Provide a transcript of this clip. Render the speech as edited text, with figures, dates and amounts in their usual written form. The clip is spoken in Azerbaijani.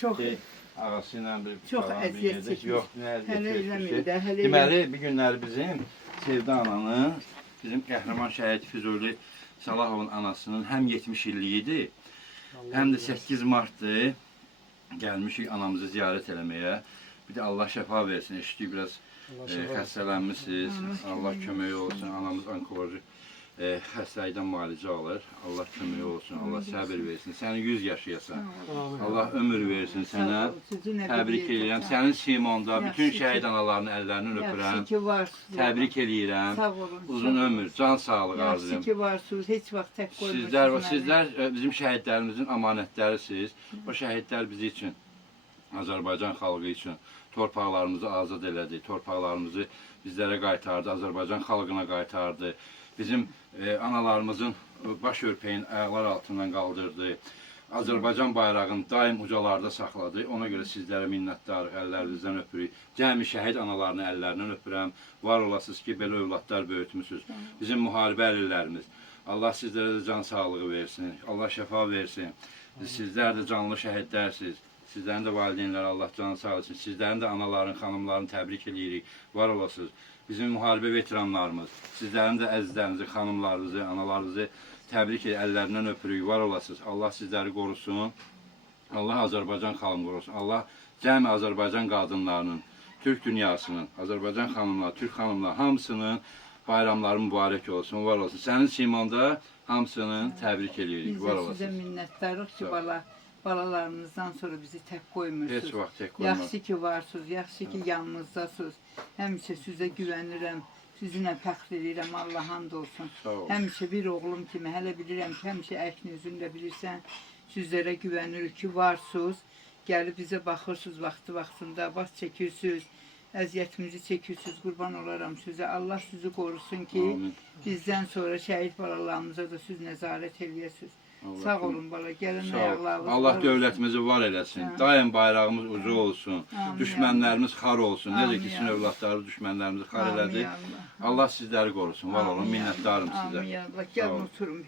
Çox ağası ilə bir çox falan əziyyət yedik. çəkmiş. Yox, nə Hələ əziyyət eləməyin çəkmişdi. də, hələ Deməli, bu günləri bizim Sevda ananın, bizim qəhrəman şəhid Füzuli Salahovun anasının həm 70 illiyidir, həm də 8 martdır. Gəlmişik anamızı ziyarət eləməyə. Bir də Allah şəfa versin. Eşitdik biraz xəstələnmişsiniz. Allah kömək olsun. Anamız onkoloji xəstəlikdən müalicə alır. Allah kömək olsun. Allah səbir versin. Sənin 100 yaşayasan. Allah ömür versin sənə. Təbrik edirəm. Sənin Simonda bütün şəhid analarının əllərini öpürəm. Təbrik edirəm. Uzun ömür, can sağlığı arzulayıram. Yaxşı ki varsınız. Heç vaxt tək qoymursunuz. Sizlər bizim şəhidlərimizin əmanətlərisiz. O şəhidlər bizi üçün, Azərbaycan xalqı üçün torpaqlarımızı azad elədi, torpaqlarımızı bizlərə qaytardı, Azərbaycan xalqına qaytardı. Bizim analarımızın baş örpəyin ayaqlar altından qaldırdı. Azərbaycan bayrağını daim ucalarda saxladı. Ona görə sizlərə minnətdarıq, əllərinizdən öpürük. Cəmi şəhid analarının əllərindən öpürəm. Var olasınız ki, belə övladlar böyütmüsünüz. Bizim müharibə əlillərimiz. Allah sizlərə də can sağlığı versin, Allah şəfa versin. Sizlər də canlı şəhidlərsiniz. Sizlərin də valideynləri Allah canı sağ olsun. Sizlərin də anaların, xanımların təbrik edirik. Var olasınız. Bizim müharibə veteranlarımız, sizlərin də əzizlərinizi, xanımlarınızı, analarınızı təbrik edir, əllərindən öpürük. Var olasınız. Allah sizləri qorusun. Allah Azərbaycan xalqını qorusun. Allah cəmi Azərbaycan qadınlarının, Türk dünyasının, Azərbaycan xanımlar, Türk xanımlar hamısının bayramları mübarək olsun. Var olsun. Sənin Simonda hamısının təbrik edirik. Var olasınız. Biz də sizə minnətdarıq ki, balalarınızdan sonra bizi tək qoymursunuz. Heç vaxt tək qoymaz. Yaxşı ki varsınız, yaxşı ki yanınızdasınız. Həmişə sizə güvənirəm, sizinlə fəxr edirəm, Allah hamd olsun. Həmişə bir oğlum kimi, hələ bilirəm ki, həmişə əkni üzündə bilirsən, sizlərə güvənirik ki, varsınız. Gəlib bizə baxırsınız vaxtında, baş çəkirsiniz, əziyyətimizi çəkirsiniz, qurban olaram sizə. Allah sizi qorusun ki, bizdən sonra şəhid balalarımıza da siz nəzarət eləyəsiniz. Sağ olun bala, gəlin ayaqlarınız. Allah dövlətimizi var eləsin. Daim bayrağımız ucu olsun. Düşmənlərimiz xar olsun. Necə ki, sizin övladları düşmənlərimizi xar elədi. Allah sizləri qorusun. Var olun, minnətdarım sizə. Amin ya Allah, gəlin oturun.